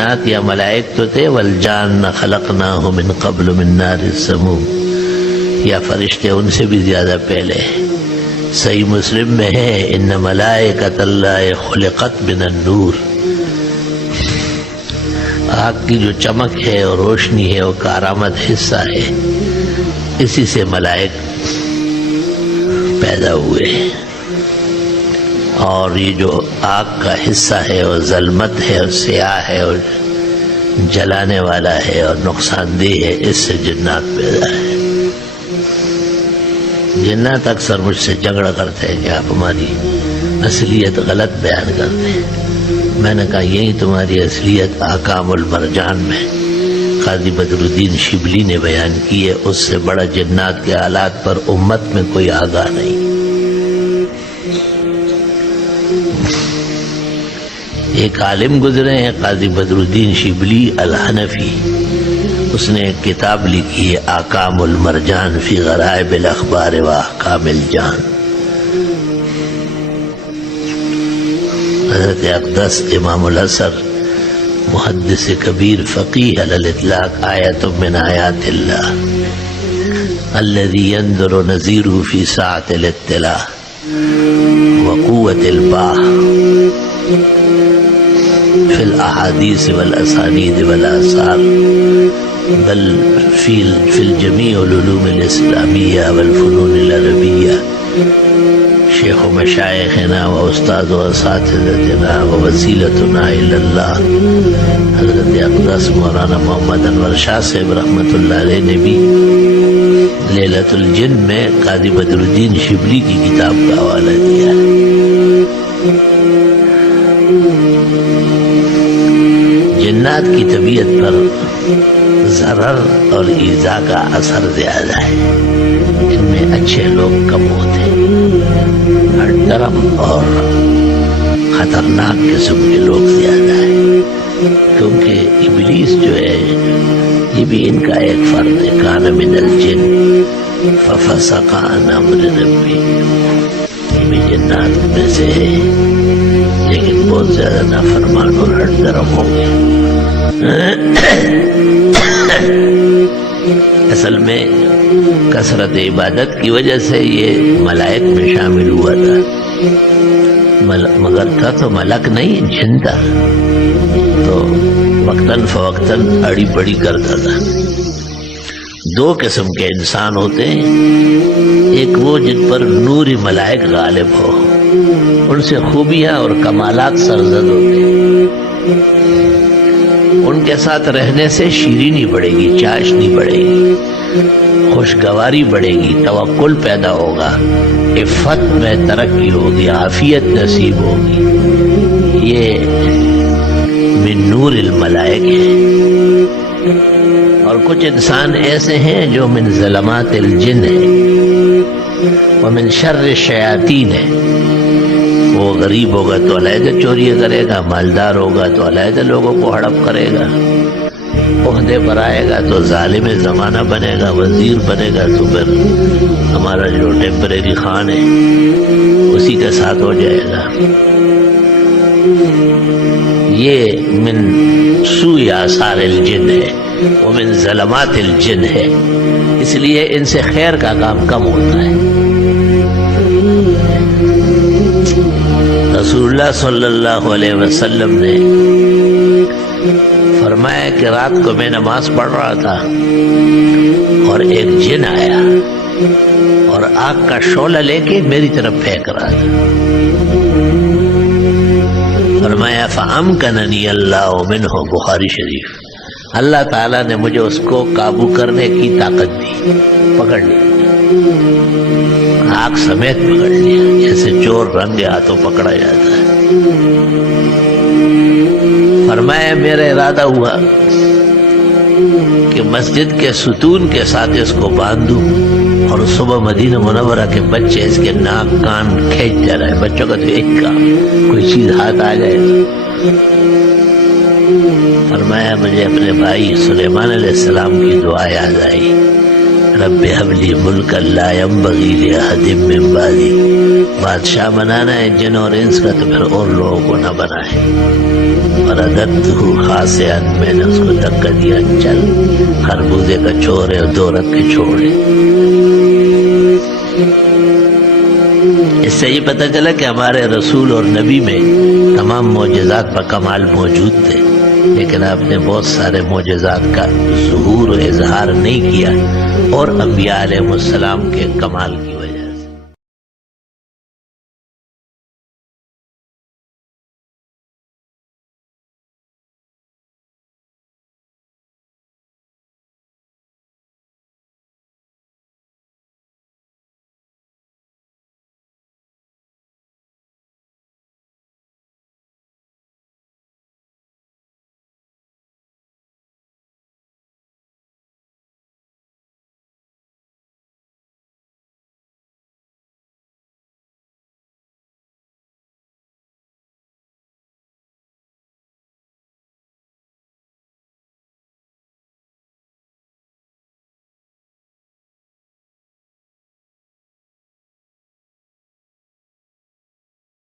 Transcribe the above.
جنات یا ملائک تو تھے، والجان خلقناہ من قبل من نار السموم، یا فرشتے ان سے بھی زیادہ پہلے۔ صحیح مسلم میں ہے ان ملائکۃ اللہ خلقت من النور، آگ کی جو چمک ہے اور روشنی ہے وہ کارآمد حصہ ہے، اسی سے ملائک پیدا ہوئے، اور یہ جو آگ کا حصہ ہے وہ ظلمت ہے اور سیاہ ہے اور جلانے والا ہے اور نقصان دہ ہے، اس سے جنات پیدا ہے۔ جنات اکثر مجھ سے جھگڑا کرتے ہیں کہ آپ ہماری اصلیت غلط بیان کرتے ہیں۔ میں نے کہا یہی تمہاری اصلیت احکام المرجان میں قاضی بدر الدین شبلی نے بیان کی ہے، اس سے بڑا جنات کے حالات پر امت میں کوئی آگاہ نہیں۔ ایک عالم گزرے ہیں قاضی بدر الدین شبلی الحنفی، اس نے ایک کتاب لکھی ہے احکام المرجان فی غرائب الاخبار و احکام الجان۔ حضرت اقدس امام الازہر محدث کبیر فقیہ علی الاطلاق آیت من آیات اللہ الذی ينظر نظیرہ فی ساعة الاطلاع وقوة الباح فی الاحادیث والاسانید والآثار بل فی الجمیع العلوم الاسلامیہ والفنون العربیہ، شیخ و مشایخنا و استاد و اساتذتنا و وسیلتنا الی اللہ حضرت اقدس مولانا محمد انور شاہ صاحب رحمۃ اللہ علیہ نے بھی لیلۃ الجن میں قاضی بدر الدین شبلی کی کتاب کا حوالہ دیا ہے۔ جنات کی طبیعت پر ضرر اور ایذا کا اثر زیادہ ہے، ان میں اچھے لوگ کم ہوتے ہیں، ہر درم اور خطرناک قسم کے لوگ زیادہ ہیں، کیونکہ ابلیس جو ہے یہ بھی ان کا ایک فرد ہے، کان من الجن ففسق عن امر ربی، یہ بھی جنات میں سے ہے لیکن بہت زیادہ نافرمان اور ہر درم ہوں گے۔ اصل میں کثرت عبادت کی وجہ سے یہ ملائک میں شامل ہوا تھا، مگر تھا تو ملک نہیں، جن تھا، تو وقتاً فوقتاً اڑی پڑی کرتا تھا۔ دو قسم کے انسان ہوتے ہیں، ایک وہ جن پر نور ملائک غالب ہو، ان سے خوبیاں اور کمالات سرزد ہوتے ہیں، ان کے ساتھ رہنے سے شیرینی بڑھے گی، چاشنی بڑھے گی، خوشگواری بڑھے گی، توکل پیدا ہوگا، عفت میں ترقی ہوگی، عافیت نصیب ہوگی، یہ من نور الملائک ہے۔ اور کچھ انسان ایسے ہیں جو من ظلمات الجن ہے ومن شر الشیاطین ہے، وہ غریب ہوگا تو علیحدہ چوری کرے گا، مالدار ہوگا تو علیحدہ لوگوں کو ہڑپ کرے گا، عہدے پر آئے گا تو ظالم زمانہ بنے گا، وزیر بنے گا تو پھر ہمارا جو ٹیمپریری خان ہے اسی کے ساتھ ہو جائے گا۔ یہ من سوء آثار الجن ہے، وہ من ظلمات الجن ہے، اس لیے ان سے خیر کا کام کم ہوتا ہے۔ رسول اللہ صلی اللہ علیہ وسلم نے فرمایا کہ رات کو میں نماز پڑھ رہا تھا اور ایک جن آیا اور آگ کا شعلہ لے کے میری طرف پھینک رہا تھا۔ فرمایا فَأَمْكَنَنِيَ اللَّهُ مِنْهُ، بخاری شریف، اللہ تعالیٰ نے مجھے اس کو قابو کرنے کی طاقت دی، پکڑ لیا، آگ سمیت پکڑ لیا، جیسے چور رنگے ہاتھوں پکڑا جاتا ہے۔ فرمایا میرا ارادہ ہوا کہ مسجد کے ستون کے ساتھ اس کو باندھوں اور صبح مدینہ منورہ کے بچے اس کے ناک کان کھینچ جا رہے ہیں، بچوں کا تو ایک کام، کوئی چیز ہاتھ آ جائے۔ فرمایا مجھے اپنے بھائی سلیمان علیہ السلام کی دعا یاد آئی، رب هب لی ملکا لا ينبغی لأحد من بعدی، بادشاہ بنانا ہے جن اور انس کا تو پھر اور لوگوں کو نہ بنائے. فرددتہ خاسئا، میں نے اس کو دھکا دیا، چل خربوزے کا چور ہے اور 2 رکھ کے چھوڑے. اس سے یہ پتہ چلا کہ ہمارے رسول اور نبی میں تمام معجزات پر کمال موجود تھے، لیکن آپ نے بہت سارے معجزات کا ظہور و اظہار نہیں کیا، اور انبیاء علیہ السلام کے کمال کی